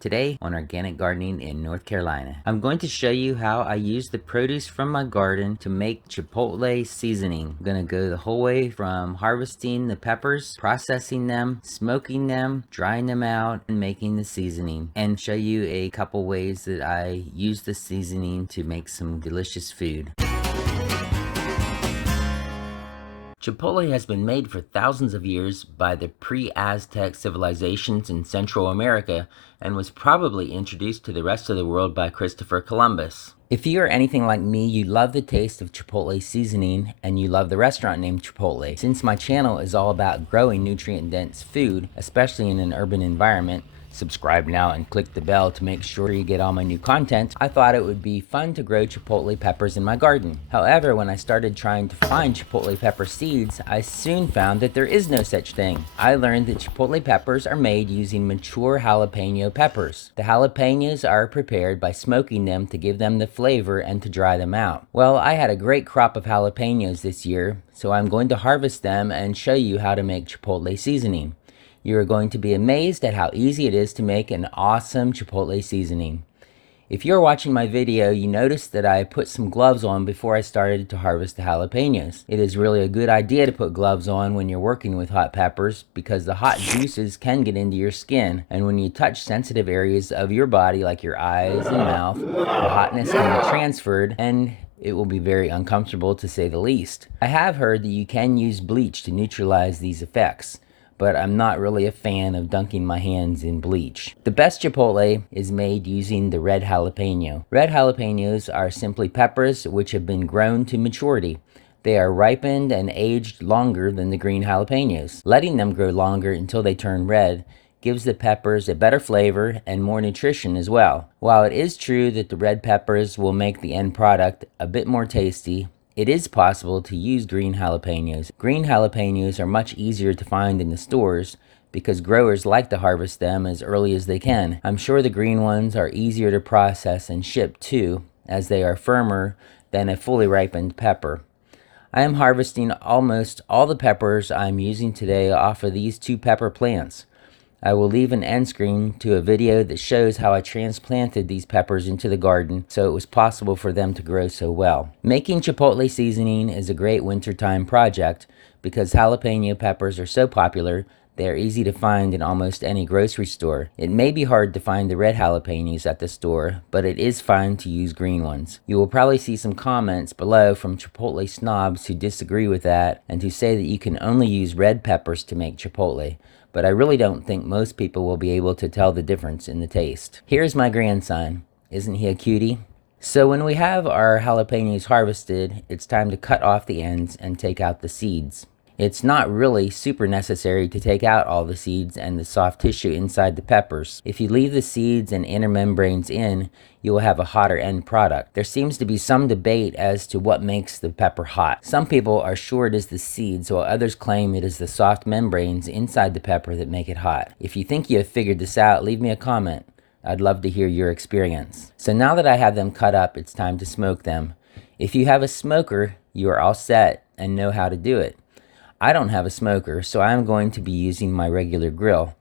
Today on Organic Gardening in North Carolina, I'm going to show you how I use the produce from my garden to make Chipotle seasoning. I'm going to go the whole way from harvesting the peppers, processing them, smoking them, drying them out, and making the seasoning, and show you a couple ways that I use the seasoning to make some delicious food. Chipotle has been made for thousands of years by the pre-Aztec civilizations in Central America and was probably introduced to the rest of the world by Christopher Columbus. If you are anything like me, you love the taste of Chipotle seasoning and you love the restaurant named Chipotle. Since my channel is all about growing nutrient-dense food, especially in an urban environment, subscribe now and click the bell to make sure you get all my new content. I thought it would be fun to grow Chipotle peppers in my garden. However, when I started trying to find Chipotle pepper seeds, I soon found that there is no such thing. I learned that Chipotle peppers are made using mature jalapeno peppers. The jalapenos are prepared by smoking them to give them the flavor and to dry them out. Well, I had a great crop of jalapenos this year, so I'm going to harvest them and show you how to make Chipotle seasoning. You are going to be amazed at how easy it is to make an awesome Chipotle seasoning. If you're watching my video, you noticed that I put some gloves on before I started to harvest the jalapenos. It is really a good idea to put gloves on when you're working with hot peppers because the hot juices can get into your skin, and when you touch sensitive areas of your body like your eyes and mouth, the hotness can be transferred and it will be very uncomfortable to say the least. I have heard that you can use bleach to neutralize these effects, but I'm not really a fan of dunking my hands in bleach. The best Chipotle is made using the red jalapeno. Red jalapenos are simply peppers which have been grown to maturity. They are ripened and aged longer than the green jalapenos. Letting them grow longer until they turn red gives the peppers a better flavor and more nutrition as well. While it is true that the red peppers will make the end product a bit more tasty, it is possible to use green jalapenos. Green jalapenos are much easier to find in the stores because growers like to harvest them as early as they can. I'm sure the green ones are easier to process and ship too, as they are firmer than a fully ripened pepper. I am harvesting almost all the peppers I'm using today off of these two pepper plants. I will leave an end screen to a video that shows how I transplanted these peppers into the garden so it was possible for them to grow so well. Making Chipotle seasoning is a great wintertime project because jalapeno peppers are so popular. They are easy to find in almost any grocery store. It may be hard to find the red jalapenos at the store, but it is fine to use green ones. You will probably see some comments below from Chipotle snobs who disagree with that and who say that you can only use red peppers to make Chipotle, but I really don't think most people will be able to tell the difference in the taste. Here's my grandson. Isn't he a cutie? So when we have our jalapenos harvested, it's time to cut off the ends and take out the seeds. It's not really super necessary to take out all the seeds and the soft tissue inside the peppers. If you leave the seeds and inner membranes in, you will have a hotter end product. There seems to be some debate as to what makes the pepper hot. Some people are sure it is the seeds, while others claim it is the soft membranes inside the pepper that make it hot. If you think you have figured this out, leave me a comment. I'd love to hear your experience. So now that I have them cut up, it's time to smoke them. If you have a smoker, you are all set and know how to do it. I don't have a smoker, so I'm going to be using my regular grill.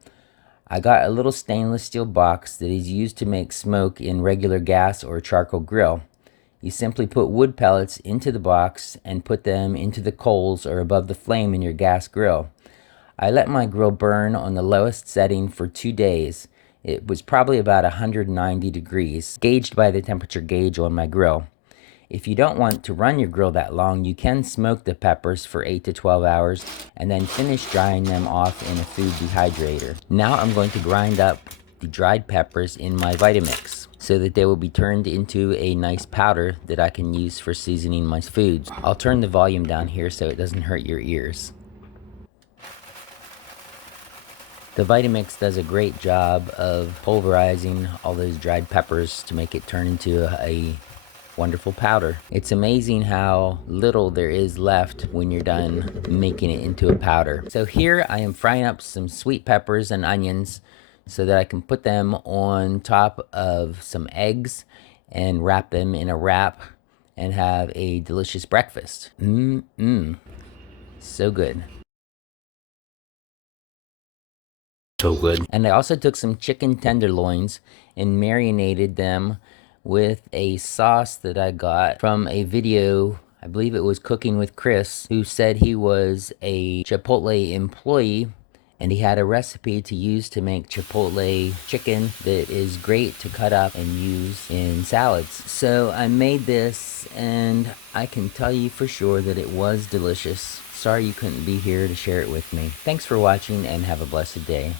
I got a little stainless steel box that is used to make smoke in regular gas or charcoal grill. You simply put wood pellets into the box and put them into the coals or above the flame in your gas grill. I let my grill burn on the lowest setting for 2 days. It was probably about 190 degrees, gauged by the temperature gauge on my grill. If you don't want to run your grill that long, you can smoke the peppers for 8 to 12 hours and then finish drying them off in a food dehydrator. Now I'm going to grind up the dried peppers in my Vitamix so that they will be turned into a nice powder that I can use for seasoning my foods. I'll turn the volume down here so it doesn't hurt your ears. The Vitamix does a great job of pulverizing all those dried peppers to make it turn into a wonderful powder. It's amazing how little there is left when you're done making it into a powder. So here I am frying up some sweet peppers and onions so that I can put them on top of some eggs and wrap them in a wrap and have a delicious breakfast. So good. So good. And I also took some chicken tenderloins and marinated them with a sauce that I got from a video. I believe it was Cooking with Chris, who said he was a Chipotle employee and he had a recipe to use to make Chipotle chicken that is great to cut up and use in salads. So I made this and I can tell you for sure that it was delicious. Sorry you couldn't be here to share it with me. Thanks for watching and have a blessed day.